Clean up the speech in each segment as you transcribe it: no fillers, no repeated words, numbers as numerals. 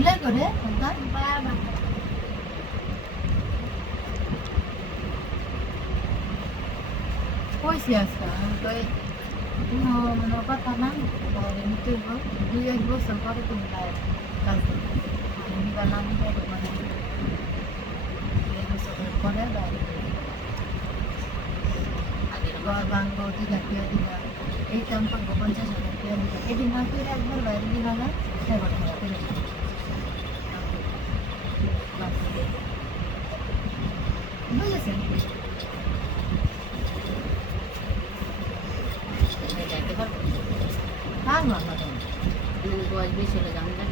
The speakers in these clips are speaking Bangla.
দিলে করে বাবা কইছি আজকে আমি কই কোনো মানে কথা না বাইরে নিতে হইব 2-1 বছর পরে তুমি বাইরে কাজ করবে নিবা না নিবা মানে 2 বছর পরে বাইরে ঘর ভাঙবো 2 লাখ টাকা দিবা এই কাম করবো 50,000 টাকা দিবা এদিন না করে একবার বাইরে দিবা না সেবার টাকা করে বুঝেছেন যাইতে পারবো কার মাথা বয়স বেশি হলে জানি না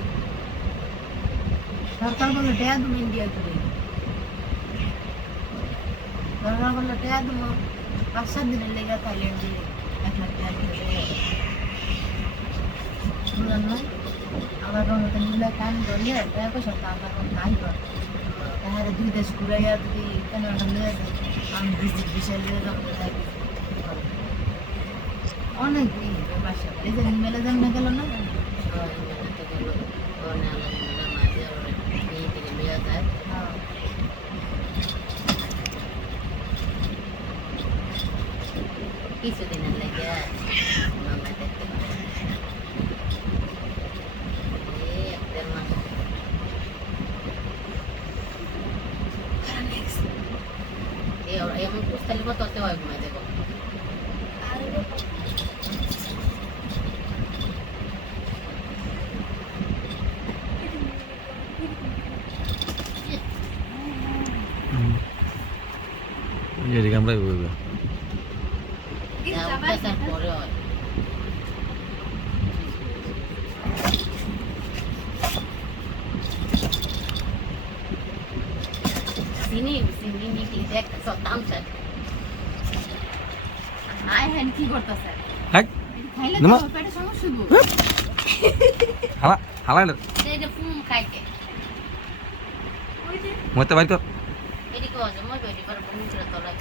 সরকার বললো টাকা তুমি ইন্ডিয়া করে সরকার বললো টাকা তুমি 5-7 দিনের লেগে থাইল্যান্ডে 1 লাখ টাকা দিয়ে বুঝলেন না আবার রঙতে নিলে কান ধরলে টাকা পয়সা তো আমরা এখন নাই কর তাহলে 2 দেশ ঘুরাইয়া যদি কেন নিয়ে যায় আমি বিশাল দিয়ে যাবো অনেক দিন বাসা এই যে মেলে যেমন গেল না কিছুদিনের লেগে মামা দেখতে পারে এক দেড় মাস এমন পুস্তালি বলতে হয় ঘুমাই দেবো এদিকে আমরাই বলবো পরে হয় চিনি চিনি নিকলি দেখ সব দাম স্যার আই হ্যান কি করতেছে হ্যাঁ খাইলে নমা। তো পেটে সমস্যা গো হালা হালা না সেইটা ফুম খাইতে মতে বাইর কর এদিকে আছে মই বেটি পর বমি করে তলায়